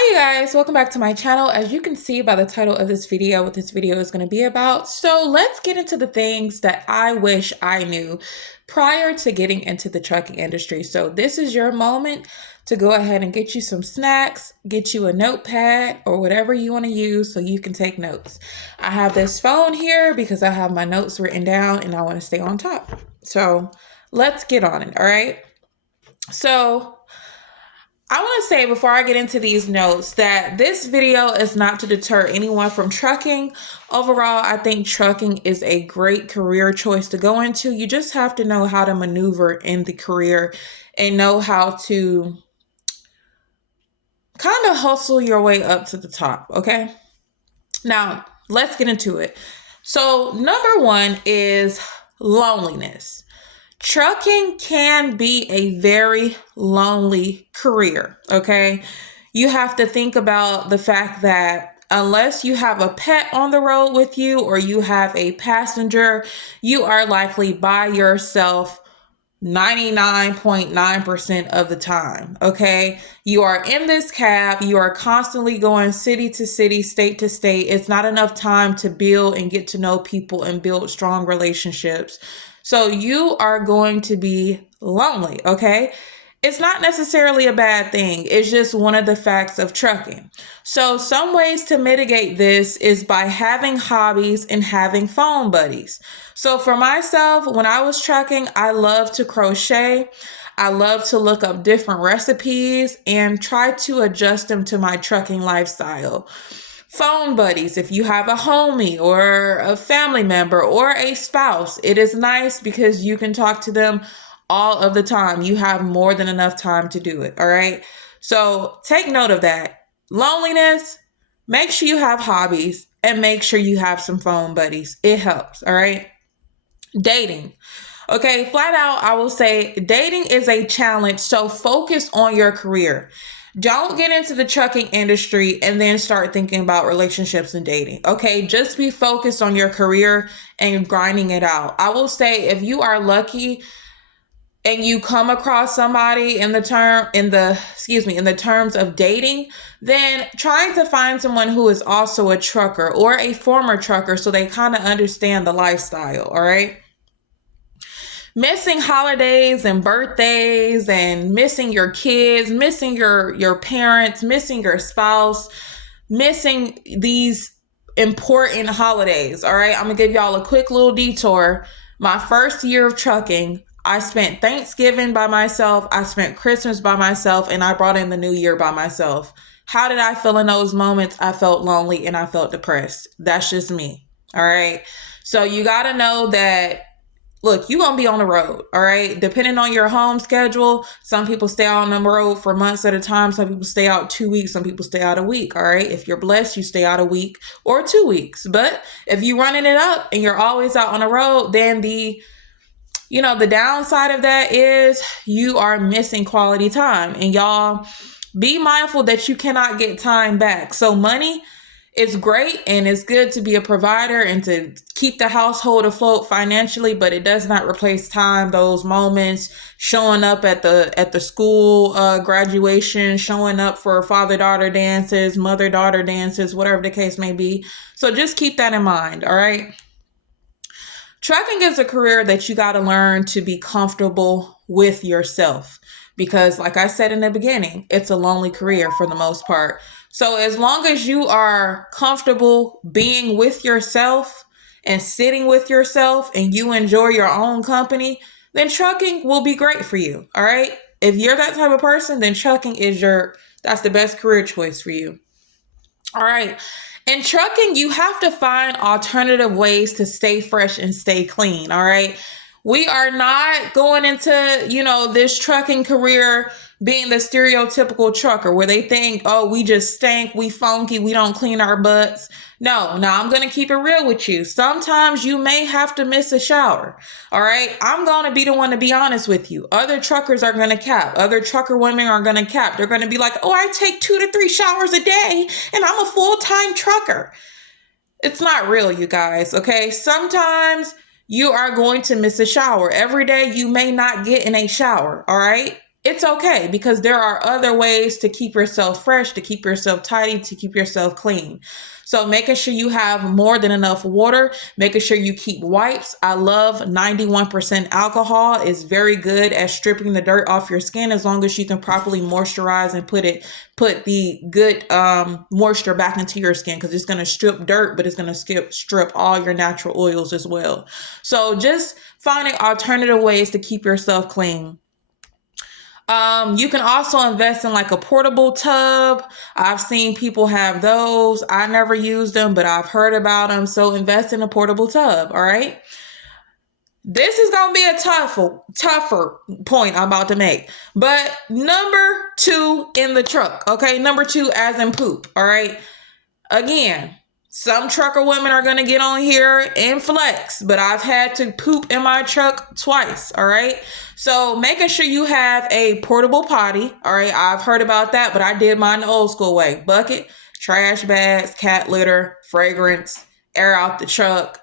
Hi you guys, welcome back to my channel. As you can see by the title of this video, what this video is going to be about. So let's get into the things that I wish I knew prior to getting into the trucking industry. So this is your moment to go ahead and get you some snacks, get you a notepad or whatever you want to use so you can take notes. I have this phone here because I have my notes written down and I want to stay on top. So let's get on it, all right? So I want to say before I get into these notes that this video is not to deter anyone from trucking. Overall, I think trucking is a great career choice to go into. You just have to know how to maneuver in the career and know how to kind of hustle your way up to the top, okay? Now, let's get into it. So, number one is loneliness. Trucking can be a very lonely career, okay? You have to think about the fact that unless you have a pet on the road with you or you have a passenger, you are likely by yourself 99.9% of the time, okay? You are in this cab, you are constantly going city to city, state to state. It's not enough time to build and get to know people and build strong relationships. So you are going to be lonely, okay? It's not necessarily a bad thing. It's just one of the facts of trucking. So some ways to mitigate this is by having hobbies and having phone buddies. So for myself, when I was trucking, I love to crochet. I love to look up different recipes and try to adjust them to my trucking lifestyle. Phone buddies, if you have a homie or a family member or a spouse, it is nice because you can talk to them all of the time. You have more than enough time to do it. All right. So take note of that. Loneliness, make sure you have hobbies and make sure you have some phone buddies. It helps. All right. Dating. Okay, flat out, I will say dating is a challenge. So focus on your career. Don't get into the trucking industry and then start thinking about relationships and dating. Okay, just be focused on your career and grinding it out. I will say if you are lucky and you come across somebody in the terms of dating, then trying to find someone who is also a trucker or a former trucker so they kind of understand the lifestyle, all right? Missing holidays and birthdays and missing your kids, missing your parents, missing your spouse, missing these important holidays. All right, I'm gonna give y'all a quick little detour. My first year of trucking, I spent Thanksgiving by myself, I spent Christmas by myself, and I brought in the new year by myself. How did I feel in those moments? I felt lonely and I felt depressed. That's just me. All right. So you got to know that, look, you're going to be on the road, all right? Depending on your home schedule, some people stay out on the road for months at a time. Some people stay out 2 weeks. Some people stay out a week, all right? If you're blessed, you stay out a week or 2 weeks. But if you're running it up and you're always out on the road, then the downside of that is you are missing quality time. And y'all, be mindful that you cannot get time back. So money, it's great and it's good to be a provider and to keep the household afloat financially, but it does not replace time, those moments, showing up at the school graduation, showing up for father-daughter dances, mother-daughter dances, whatever the case may be. So just keep that in mind, all right? Trucking is a career that you got to learn to be comfortable with yourself because, like I said in the beginning, it's a lonely career for the most part. So as long as you are comfortable being with yourself and sitting with yourself and you enjoy your own company, then trucking will be great for you. All right. If you're that type of person, then trucking is that's the best career choice for you. All right. In trucking, you have to find alternative ways to stay fresh and stay clean. All right. We are not going into, this trucking career being the stereotypical trucker where they think, oh, we just stink, we funky, we don't clean our butts. No, now I'm going to keep it real with you. Sometimes you may have to miss a shower. All right. I'm going to be the one to be honest with you. Other truckers are going to cap. Other trucker women are going to cap. They're going to be like, oh, I take 2 to 3 showers a day and I'm a full-time trucker. It's not real, you guys. Okay. Sometimes you are going to miss a shower. Every day you may not get in a shower. All right. it's okay, because there are other ways to keep yourself fresh, to keep yourself tidy, to keep yourself clean. So making sure you have more than enough water, making sure you keep wipes. I love 91% alcohol. It's very good at stripping the dirt off your skin, as long as you can properly moisturize and put the good moisture back into your skin, because it's going to strip dirt, but it's going to strip all your natural oils as well. So just finding alternative ways to keep yourself clean. You can also invest in like a portable tub. I've seen people have those. I never used them, but I've heard about them. So invest in a portable tub. All right. This is going to be a tougher point I'm about to make. But number 2 in the truck. Okay. Number 2 as in poop. All right. Again, some trucker women are going to get on here and flex, but I've had to poop in my truck twice. All right. So making sure you have a portable potty. All right. I've heard about that, but I did mine the old school way. Bucket, trash bags, cat litter, fragrance, air out the truck,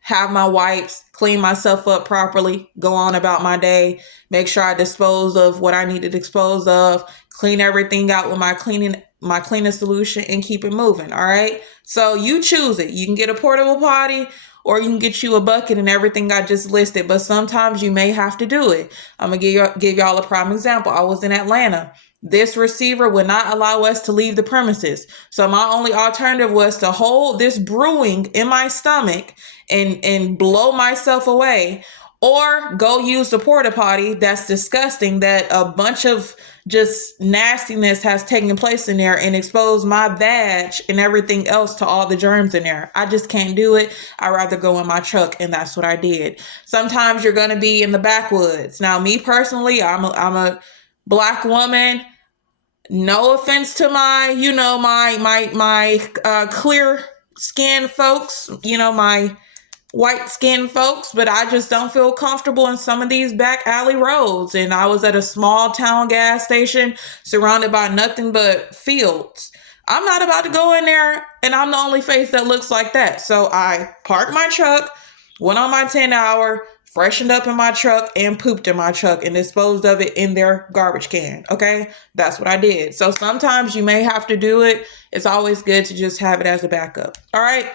have my wipes, clean myself up properly, go on about my day, make sure I dispose of what I need to dispose of, clean everything out with my cleaning solution, and keep it moving. All right. So you choose it. You can get a portable potty, or you can get you a bucket and everything I just listed. But sometimes you may have to do it. I'm going to give y'all a prime example. I was in Atlanta. This receiver would not allow us to leave the premises. So my only alternative was to hold this brewing in my stomach and blow myself away, or go use the porta potty that's disgusting, that a bunch of just nastiness has taken place in there, and expose my vag and everything else to all the germs in there. I just can't do it. I'd rather go in my truck, and that's what I did. Sometimes you're going to be in the backwoods. Now, me personally, I'm a Black woman. No offense to my clear skin folks, my white skinned folks, but I just don't feel comfortable in some of these back alley roads. And I was at a small town gas station surrounded by nothing but fields. I'm not about to go in there, and I'm the only face that looks like that. So I parked my truck, went on my 10-hour, freshened up in my truck, and pooped in my truck, and disposed of it in their garbage can. Okay, that's what I did. So sometimes you may have to do it. It's always good to just have it as a backup. All right.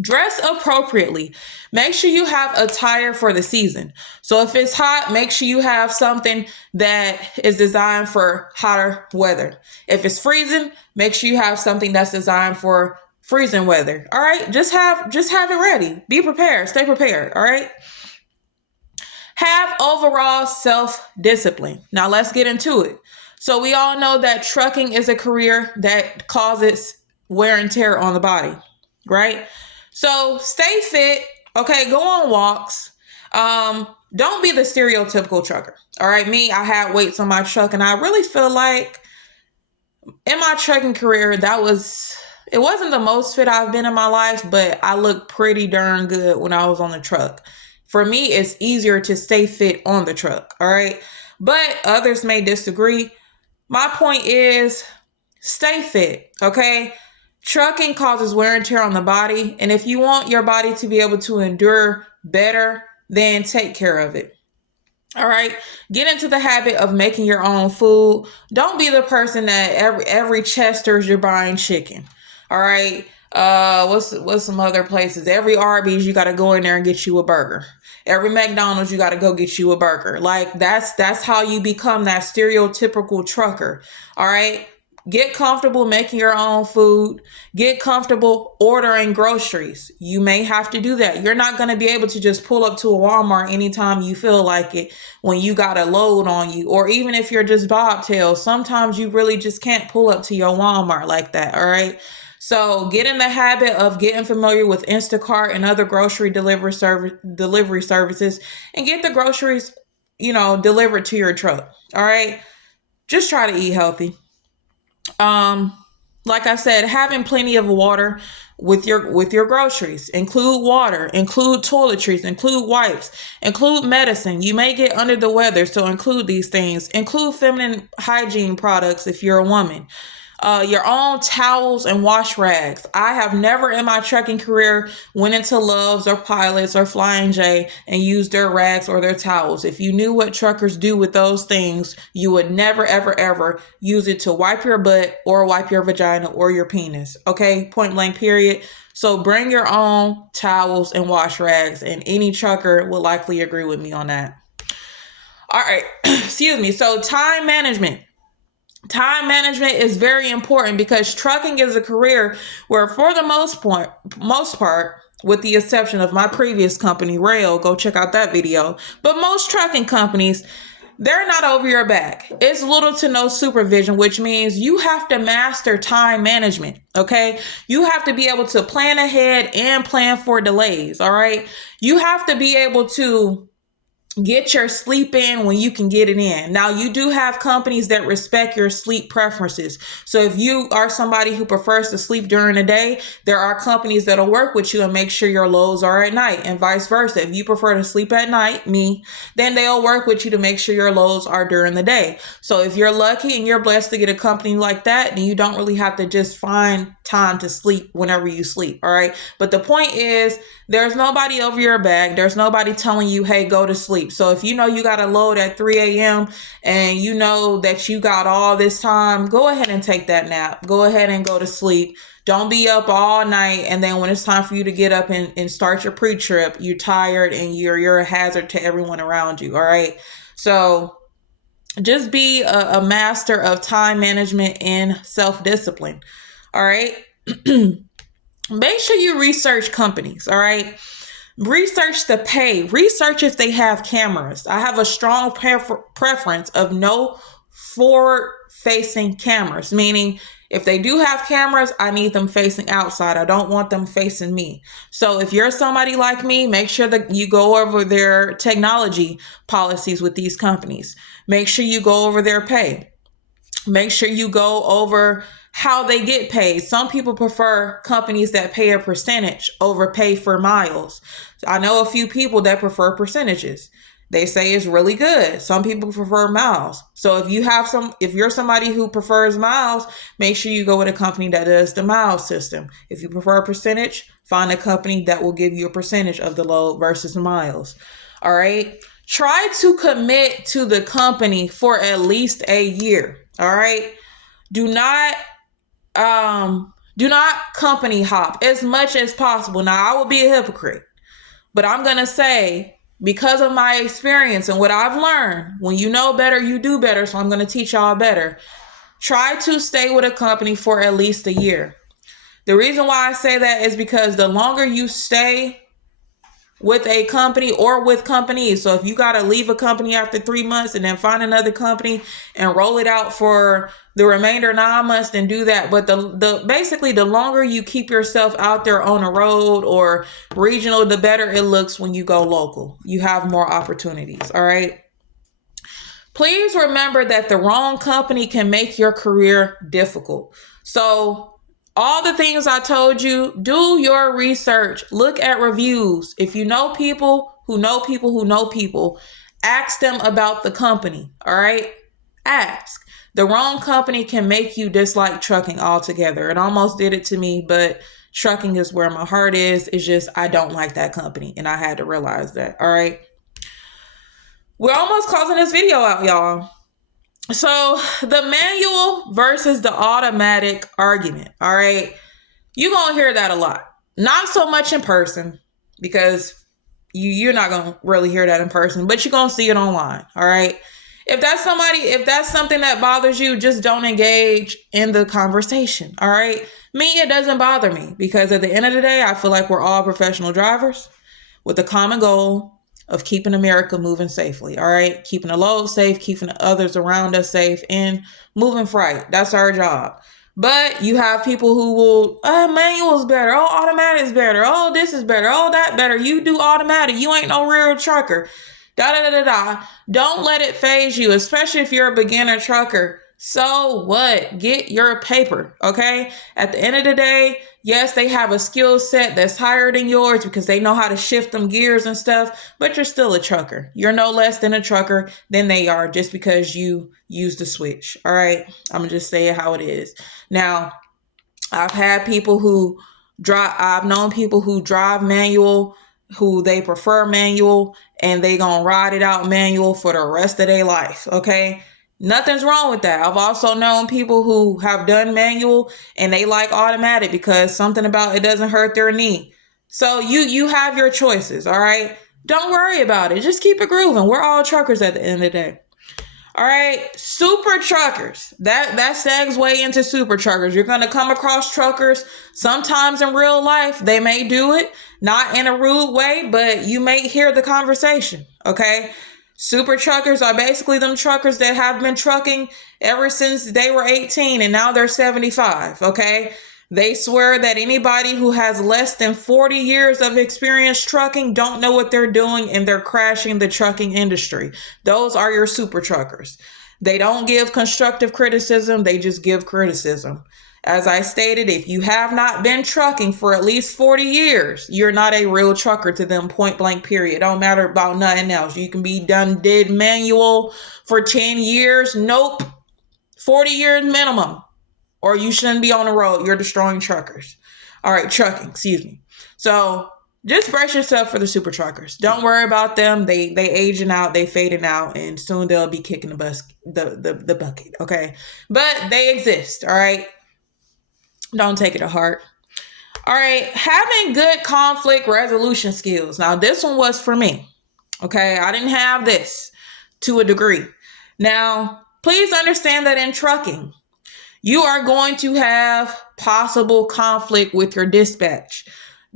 Dress appropriately. Make sure you have attire for the season. So if it's hot, make sure you have something that is designed for hotter weather. If it's freezing, make sure you have something that's designed for freezing weather. All right. Just have it ready. Be prepared. Stay prepared. All right. Have overall self-discipline. Now let's get into it. So we all know that trucking is a career that causes wear and tear on the body, right? So stay fit. Okay, go on walks. Don't be the stereotypical trucker. All right, me, I had weights on my truck, and I really feel like in my trucking career, it wasn't the most fit I've been in my life, but I looked pretty darn good when I was on the truck. For me, it's easier to stay fit on the truck. All right, but others may disagree. My point is, stay fit. Okay. Trucking causes wear and tear on the body, and if you want your body to be able to endure better, then take care of it. All right. Get into the habit of making your own food. Don't be the person that every Chester's you're buying chicken. All right. What's some other places? Every Arby's, you got to go in there and get you a burger. Every McDonald's, you got to go get you a burger. Like that's how you become that stereotypical trucker. All right. Get comfortable making your own food. Get comfortable ordering groceries. You may have to do that. You're not going to be able to just pull up to a Walmart anytime you feel like it when you got a load on you. Or even if you're just bobtail, sometimes you really just can't pull up to your Walmart like that. All right. So get in the habit of getting familiar with Instacart and other grocery delivery services, and get the groceries, delivered to your truck. All right. Just try to eat healthy. Like I said, having plenty of water with your groceries. Include water, include toiletries, include wipes, include medicine. You may get under the weather, so include these things. Include feminine hygiene products if you're a woman. your own towels and wash rags. I have never in my trucking career went into Love's or Pilots or Flying J and used their rags or their towels. If you knew what truckers do with those things, you would never, ever, ever use it to wipe your butt or wipe your vagina or your penis. Okay, point blank, period. So bring your own towels and wash rags, and any trucker will likely agree with me on that. All right, excuse me. So time management. Time management is very important because trucking is a career where, for the most part, with the exception of my previous company, Rail, go check out that video. But most trucking companies, they're not over your back. It's little to no supervision, which means you have to master time management. Okay. You have to be able to plan ahead and plan for delays. All right. You have to be able to get your sleep in when you can get it in. Now, you do have companies that respect your sleep preferences. So if you are somebody who prefers to sleep during the day, there are companies that'll work with you and make sure your lows are at night, and vice versa. If you prefer to sleep at night, then they'll work with you to make sure your lows are during the day. So if you're lucky and you're blessed to get a company like that, then you don't really have to just find time to sleep whenever you sleep. All right. But the point is, there's nobody over your back. There's nobody telling you, hey, go to sleep. So if you know you got a load at 3 a.m. and you know that you got all this time, go ahead and take that nap. Go ahead and go to sleep. Don't be up all night. And then when it's time for you to get up and start your pre-trip, you're tired and you're a hazard to everyone around you. All right. So just be a master of time management and self-discipline. All right. Make sure you research companies. All right. Research the pay. Research if they have cameras. I have a strong preference of no forward-facing cameras, meaning if they do have cameras, I need them facing outside. I don't want them facing me. So if you're somebody like me, make sure that you go over their technology policies with these companies. Make sure you go over their pay. Make sure you go over how they get paid. Some people prefer companies that pay a percentage over pay for miles. I know a few people that prefer percentages. They say it's really good. Some people prefer miles. So if you're somebody who prefers miles, make sure you go with a company that does the miles system. If you prefer a percentage, find a company that will give you a percentage of the load versus miles. All right. Try to commit to the company for at least a year. All right. Do not company hop as much as possible. Now, I will be a hypocrite, but I'm going to say, because of my experience and what I've learned, when you know better, you do better. So I'm going to teach y'all better. Try to stay with a company for at least a year. The reason why I say that is because the longer you stay with a company or with companies. So if you got to leave a company after 3 months and then find another company and roll it out for the remainder 9 months, then do that. But basically the longer you keep yourself out there on a road or regional, the better it looks when you go local. You have more opportunities. All right. Please remember that the wrong company can make your career difficult. So all the things I told you, do your research, look at reviews. If you know people who know people who know people, ask them about the company. All right. Ask. The wrong company can make you dislike trucking altogether. It almost did it to me, but trucking is where my heart is. It's just, I don't like that company. And I had to realize that. All right. We're almost closing this video out, y'all. So the manual versus the automatic argument. All right. You're going to hear that a lot. Not so much in person, because you're not going to really hear that in person, but you're going to see it online. All right. If that's something that bothers you, just don't engage in the conversation. All right. Me, it doesn't bother me, because at the end of the day, I feel like we're all professional drivers with the common goal of keeping America moving safely. All right. Keeping the load safe, keeping the others around us safe, and moving freight. That's our job. But you have people who will, manual's better. Oh, automatic's better. Oh, this is better. Oh, that better. You do automatic. You ain't no real trucker. Da da da da da. Don't let it phase you, especially if you're a beginner trucker. So what? Get your paper, okay? At the end of the day, yes, they have a skill set that's higher than yours because they know how to shift them gears and stuff, but you're still a trucker. You're no less than a trucker than they are just because you use the switch, all right? I'm gonna just say it how it is. Now, I've had people who I've known people who drive manual, who they prefer manual, and they gonna ride it out manual for the rest of their life. Okay. Nothing's wrong with that. I've also known people who have done manual and they like automatic because something about it doesn't hurt their knee. So you have your choices, all right? Don't worry about it. Just keep it grooving. We're all truckers at the end of the day. All right, super truckers. That segs way into super truckers. You're gonna come across truckers sometimes in real life. They may do it not in a rude way, but you may hear the conversation. Okay, super truckers are basically them truckers that have been trucking ever since they were 18 and now they're 75. Okay, they swear that anybody who has less than 40 years of experience trucking don't know what they're doing and they're crashing the trucking industry. Those are your super truckers. They don't give constructive criticism, they just give criticism. As I stated, if you have not been trucking for at least 40 years, you're not a real trucker to them, point blank, period. Don't matter about nothing else. You can be did manual for 10 years. Nope. 40 years minimum, or you shouldn't be on the road. You're destroying truckers. All right, trucking, excuse me. So just brace yourself for the super truckers. Don't worry about them. They aging out, they fading out, and soon they'll be kicking the bucket. Okay, but they exist. All right, don't take it to heart. All right, having good conflict resolution skills. Now this one was for me. Okay, I didn't have this to a degree. Now please understand that in trucking, you are going to have possible conflict with your dispatch.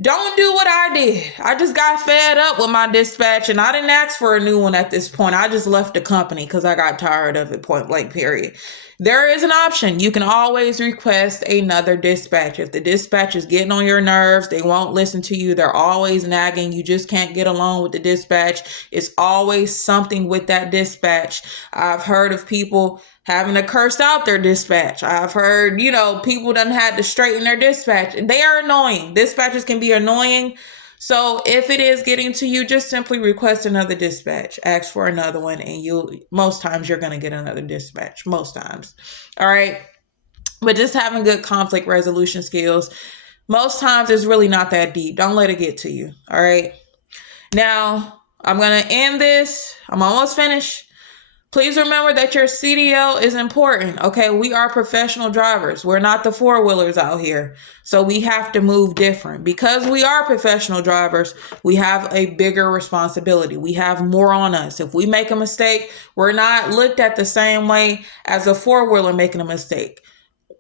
Don't do what I did. I just got fed up with my dispatch and I didn't ask for a new one at this point. I just left the company because I got tired of it, point blank, period. There is an option. You can always request another dispatch. If the dispatch is getting on your nerves, they won't listen to you. They're always nagging. You just can't get along with the dispatch. It's always something with that dispatch. I've heard of people having to curse out their dispatch. I've heard, people done had to straighten their dispatch. They are annoying. Dispatchers can be annoying. So if it is getting to you, just simply request another dispatch, ask for another one, and most times you're going to get another dispatch, most times. All right. But just having good conflict resolution skills, most times it's really not that deep. Don't let it get to you. All right. Now I'm going to end this. I'm almost finished. Please remember that your CDL is important. Okay, we are professional drivers. We're not the four-wheelers out here. So we have to move different. Because we are professional drivers, we have a bigger responsibility. We have more on us. If we make a mistake, we're not looked at the same way as a four-wheeler making a mistake.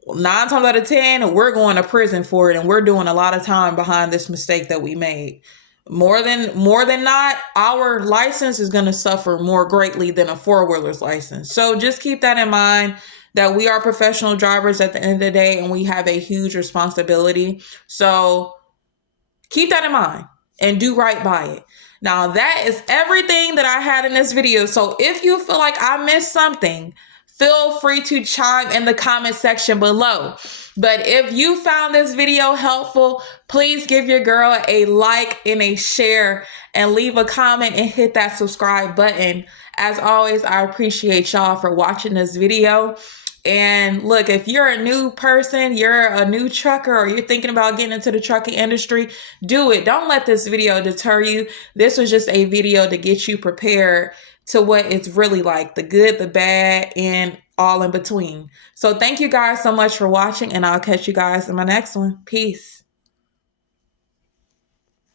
9 times out of 10, we're going to prison for it, and we're doing a lot of time behind this mistake that we made. More than not, our license is going to suffer more greatly than a four-wheeler's license. So just keep that in mind, that we are professional drivers at the end of the day and we have a huge responsibility. So keep that in mind and do right by it. Now that is everything that I had in this video. So if you feel like I missed something, feel free to chime in the comment section below. But if you found this video helpful, please give your girl a like and a share and leave a comment and hit that subscribe button. As always, I appreciate y'all for watching this video. And look, if you're a new person, you're a new trucker, or you're thinking about getting into the trucking industry, do it. Don't let this video deter you. This was just a video to get you prepared to what it's really like, the good, the bad, and all in between. So thank you guys so much for watching, and I'll catch you guys in my next one. Peace.